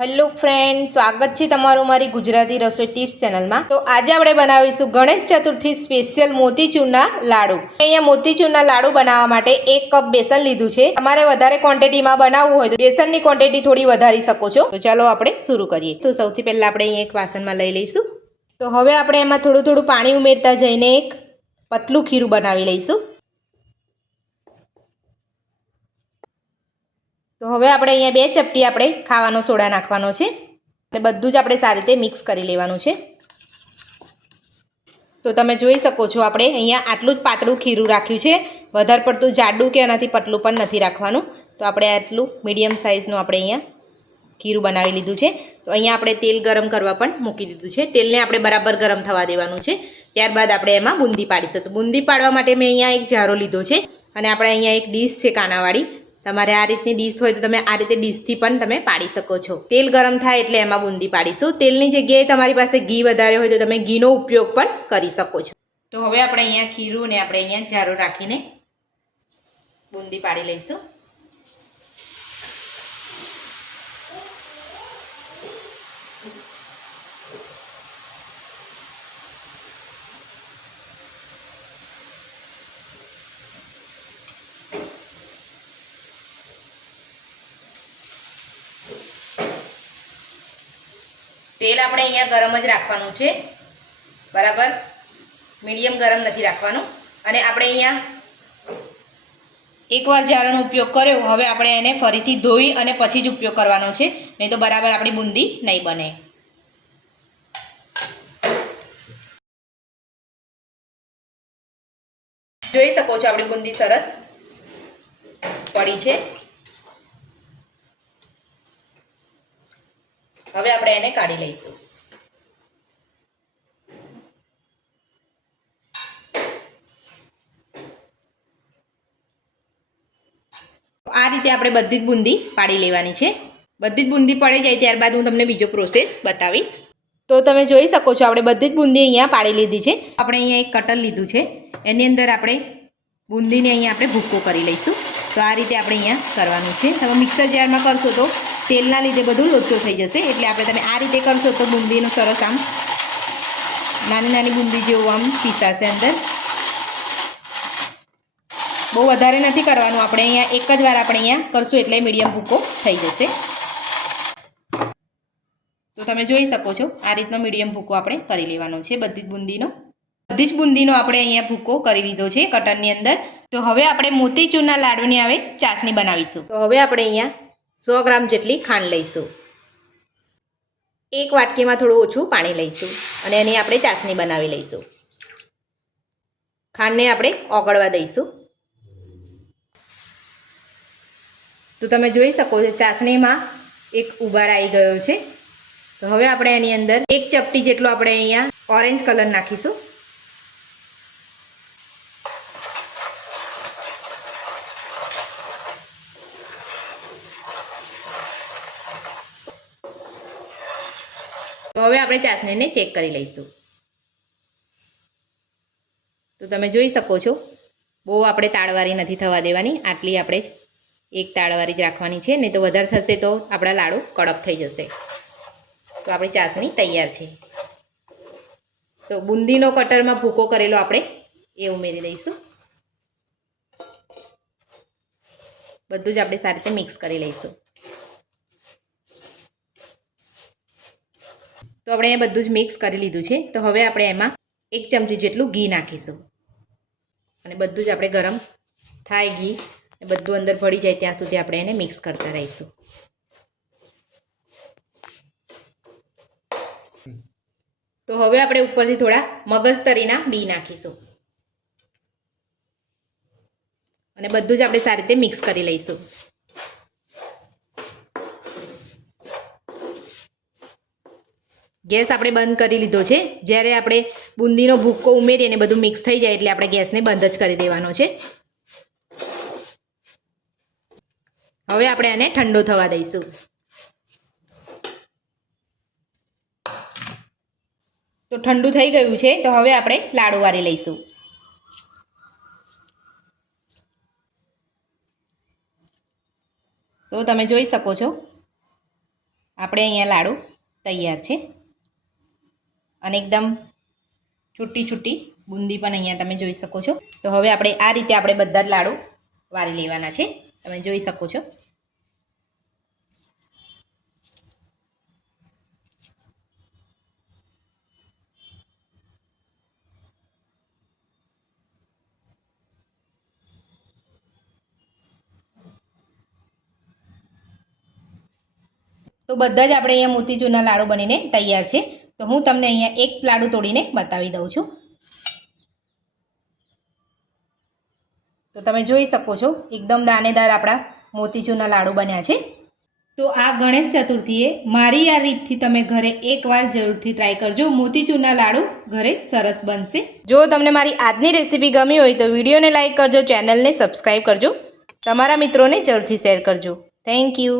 Hello friend, સ્વાગત છે તમારું મારી ગુજરાતી રસોઈ ટિપ્સ ચેનલમાં। તો આજે આપણે બનાવીશું ગણેશ ચતુર્થી સ્પેશિયલ મોતીચૂરના લાડુ। અહીંયા મોતીચૂરના લાડુ બનાવવા માટે 1 કપ બેસન લીધું છે। તમારે વધારે ક્વોન્ટિટીમાં બનાવવું હોય તો બેસનની ક્વોન્ટિટી થોડી વધારી શકો છો। તો ચાલો આપણે શરૂ કરીએ। તો સૌથી પહેલા આપણે અહીંયા એક વાસણમાં લઈ લઈશું। તો હવે આપણે એમાં થોડું થોડું પાણી ઉમેરતા જઈને એક પતલું ખીરું બનાવી લઈશું। તો હવે આપણે અહીંયા 2 ચપટી આપણે ખાવાનો સોડા નાખવાનો છે અને બધું જ આપણે સારી રીતે મિક્સ કરી લેવાનું છે। તો તમે જોઈ શકો છો આપણે અહીંયા આટલું જ પાતળું ખીરું રાખ્યું છે, વધારે પડતું જાડું કે એનાથી પતલું પણ નથી રાખવાનું। તો આપણે આટલું મીડિયમ સાઇઝનું આપણે અહીંયા ખીરું બનાવી લીધું છે। તો અહીંયા આપણે તેલ ગરમ કરવા પણ મૂકી દીધું છે। તેલને આપણે બરાબર ગરમ થવા દેવાનું છે। ત્યારબાદ આપણે એમાં બુંદી પાડીશું। તો બુંદી પાડવા માટે મેં અહીંયા એક જારો લીધો છે અને આપણે અહીંયા એક ડીશ છે કાનાવાળી। તમારે આ રીતની ડીશ હોય તો તમે આ રીતે ડીશથી પણ તમે પાડી શકો છો। તેલ ગરમ થાય એટલે એમાં બુંદી પાડીશું। તેલની જગ્યાએ તમારી પાસે ઘી વધારે હોય તો તમે ઘીનો ઉપયોગ પણ કરી શકો છો। તો હવે આપણે અહીંયા ખીરું ને આપણે અહીંયા જારો રાખીને બુંદી પાડી લઈશું। તેલ આપણે અહીંયા ગરમ જ રાખવાનું છે, બરાબર મીડિયમ ગરમ નથી રાખવાનું। અને આપણે અહીંયા એકવાર જારનો ઉપયોગ કર્યો, હવે આપણે એને ફરીથી ધોઈ અને પછી જ ઉપયોગ કરવાનો છે, નહીં તો બરાબર આપણી બુંદી નહીં બને। જોઈ શકો છો આપણી બુંદી સરસ પડી છે। હવે આપણે એને કાઢી લઈશું। આ રીતે આપણે બધી જ બુંદી પાડી લેવાની છે। બધી જ બુંદી પડી જાય ત્યારબાદ હું તમને બીજો પ્રોસેસ બતાવીશ। તો તમે જોઈ શકો છો આપણે બધી જ બુંદી અહીંયા પાડી લીધી છે। આપણે અહીંયા એક કટર લીધું છે, એની અંદર આપણે બુંદીને અહીંયા આપણે ભૂક્કો કરી લઈશું। તો આ રીતે આપણે અહીંયા કરવાનું છે। તમે મિક્સર જારમાં કરશો તો તેલના લીધે બધું લોચો થઈ જશે, એટલે આપણે તમે આ રીતે કરશો તો બુંદીનું સરસ આમ નાની નાની બુંદી જેવું આમ પીસાશે અંદર। બહુ વધારે નથી કરવાનું, આપણે અહીંયા એક જ વાર આપણે અહીંયા કરશું એટલે મીડિયમ ભૂકો થઈ જશે। તો તમે જોઈ શકો છો આ રીતનો મીડિયમ ભૂકો આપણે કરી લેવાનો છે બધી જ બુંદીનો આપણે અહીંયા ભૂકો કરી લીધો છે કટરની અંદર। તો હવે આપણે મોતીચૂરના લાડુની હવે ચાસણી બનાવીશું। તો હવે આપણે અહીંયા 100 ગ્રામ જેટલી ખાંડ લઈશું, એક વાટકીમાં થોડું ઓછું પાણી લઈશું અને એની આપણે ચાસણી બનાવી લઈશું। ખાંડને આપણે ઓગળવા દઈશું। તો તમે જોઈ શકો છો ચાસણીમાં એક ઉબાર આવી ગયો છે। તો હવે આપણે એની અંદર 1 ચપટી જેટલો આપણે અહીંયા ઓરેન્જ કલર નાખીશું। તો હવે આપણે ચાસણીને ચેક કરી લઈશું। તો તમે જોઈ શકો છો બહુ આપણે તાળવારી નથી થવા દેવાની, આટલી આપણે એક તાળવારી જ રાખવાની છે, નહીં તો વધારે થશે તો આપણા લાડુ કડક થઈ જશે। તો આપણી ચાસણી તૈયાર છે। તો બુંદીનો કટરમાં ભૂકો કરેલો આપણે એ ઉમેરી દઈશું। બધું જ આપણે સારી રીતે મિક્સ કરી લઈશું। તો આપણે એ બધું જ મિક્સ કરી લીધું છે। તો હવે આપણે એમાં 1 ચમચી જેટલું ઘી નાખીશું અને બધું જ આપણે ગરમ થાય ઘી બધું અંદર ભળી જાય ત્યાં સુધી આપણે એને મિક્સ કરતા રહીશું। તો હવે આપણે ઉપરથી થોડા મગજતરીના બી નાખીશું અને બધું જ આપણે સારી રીતે મિક્સ કરી લઈશું। ગેસ આપણે બંધ કરી લીધો છે। જ્યારે આપણે બુંદીનો ભૂક્કો ઉમેરીએ અને બધું મિક્સ થઈ જાય એટલે આપણે ગેસને બંધ જ કરી દેવાનો છે। હવે આપણે આને ઠંડો થવા દઈશું। તો ઠંડુ થઈ ગયું છે, તો હવે આપણે લાડુ વારી લઈશું। તો તમે જોઈ શકો છો આપણે અહીંયા લાડુ તૈયાર છે અને એકદમ છૂટી છૂટી બુંદી પણ અહીંયા તમે જોઈ શકો છો. તો હવે આપણે આ રીતે આપણે બધા જ લાડુ વાળી લેવાના છે. તમે જોઈ શકો છો. તો બધા જ આપણે અહીંયા મોતીચૂરના લાડુ બનીને તૈયાર છે. તો હું તમને અહીંયા એક લાડુ તોડીને બતાવી દઉં છું. તો તમે જોઈ શકો છો એકદમ દાણેદાર આપણા મોતીચૂરના લાડુ બન્યા છે. તો આ ગણેશ ચતુર્થીએ મારી આ રીતથી તમે ઘરે એકવાર જરૂરથી ટ્રાય કરજો. મોતીચૂરના લાડુ ઘરે સરસ બનશે. જો તમને મારી આજની રેસીપી ગમી હોય તો વિડીયોને લાઇક કરજો, ચેનલને સબસ્ક્રાઈબ કરજો, તમારા મિત્રોને જરૂરથી શેર કરજો. Thank you.